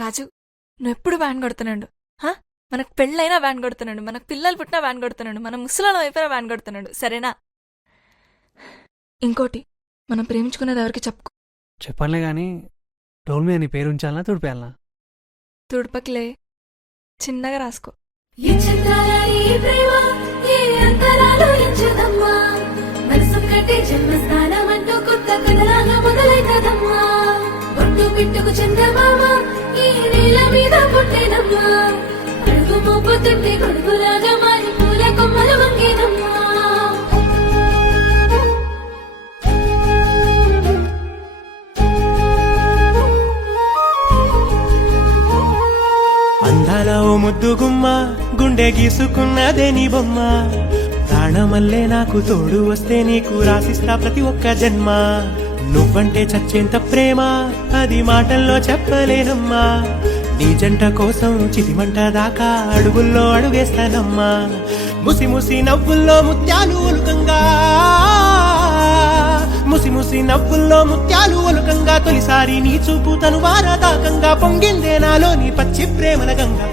రాజు, నువ్వెప్పుడు వ్యాన్ కొడుతున్నాడు. మనకు పెళ్ళైనా వ్యాన్ కొడుతున్నాడు, మనకు పిల్లలు పుట్టినా వ్యాన్ కొడుతున్నాడు, మన ముసలాళ్ళం అయిపోయినా వ్యాన్ కొడుతున్నాడు. సరేనా? ఇంకోటి, మనం ప్రేమించుకున్నది ఎవరికి చెప్పుకో. చెప్పనులే గాని రోల్ మీద నీ పేరు ఉంచాలనా తుడిపేయాలనా? తుడపకిలే, చిన్నగా రాసుకో. బిట్టుకు చందమామ ఈ నేల మీద పుట్టేనమ్మా, అడుగు మోపుతుంటే కొడుకులాగా మారి పూల కొమ్మలు వంగేనమ్మా. అందాల ఓ ముద్దు గుమ్మ, గుండె గీసుకున్నదే నీ బొమ్మ. ప్రాణమల్లే నాకు తోడు వస్తే నీకు రాసిస్తా ప్రతి ఒక్క జన్మ. నువ్వంటే చచ్చేంత ప్రేమ అది మాటల్లో చెప్పలేనమ్మా. నీ జంట కోసం చితిమంట దాకా అడుగుల్లో అడుగేస్తానమ్మా. ముసి ముసి నవ్వుల్లో ముత్యాలు ఒలుకంగా, ముసి ముసి నవ్వుల్లో ముత్యాలు ఒలుకంగా, తొలిసారి నీ చూపు తను వారదాకంగా పొంగిందే నాలో నీ పచ్చి ప్రేమల గంగా.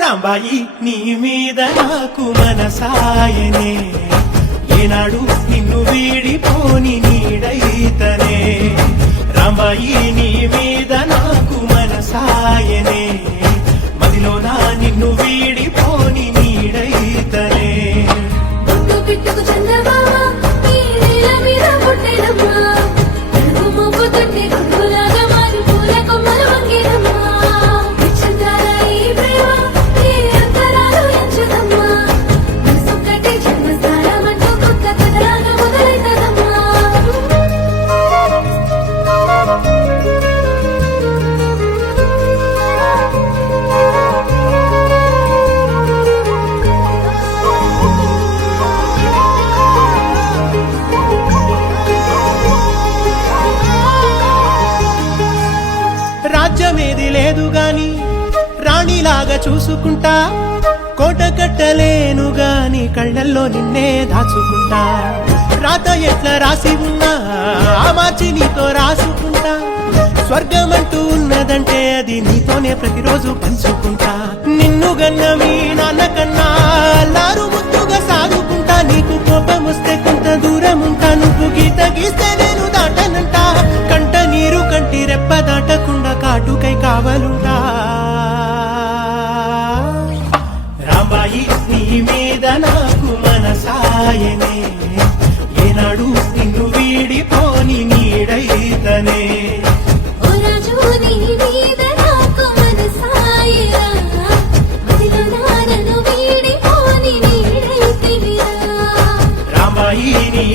రాంబాయి నీ మీద నాకు మనసాయనే, ఏనాడు నిన్ను వీడిపోని నీడైతనే. రాంబాయి నీ మీద నాకు మనసాయనే, మదిలోన నిన్ను వీడిపోని నీడైతనే. బిట్టుకు చందమామ ఈ నేల మీద పుట్టేనమ్మా, అడుగు మోపుతుంటే కొడుకులాగా మారి పూల కొమ్మలు వంగేనమ్మా. రాజ్యమేది లేదు గాని రాణిలాగా చూసుకుంటా, కోట కట్టలేను గాని కళ్ళల్లో నిన్నే దాచుకుంటా. రాత ఎట్లా రాసి ఉన్నా ఆ మార్చి నీతో రాసుకుంటా. స్వర్గమంటూ ఉన్నదంటే అది నీతోనే ప్రతిరోజు పంచుకుంటా. నిన్ను గన్న మీ నాన్న కన్నా అల్లారు ముద్దుగా సాగుకుంటా. నీకు కోపం వస్తే కొంత దూరం ఉంటా, నువ్వు గీత గీస్తే నేను దాటనంట. కంట నీరు కంటి రెప్ప దాటకుండా కాటుకై కావలుంటా. రాంబాయి నీ మీద నాకు మనసాయనే, ఏనాడు నిన్ను వీడిపోని నీడైతనే. రాంబాయి నీ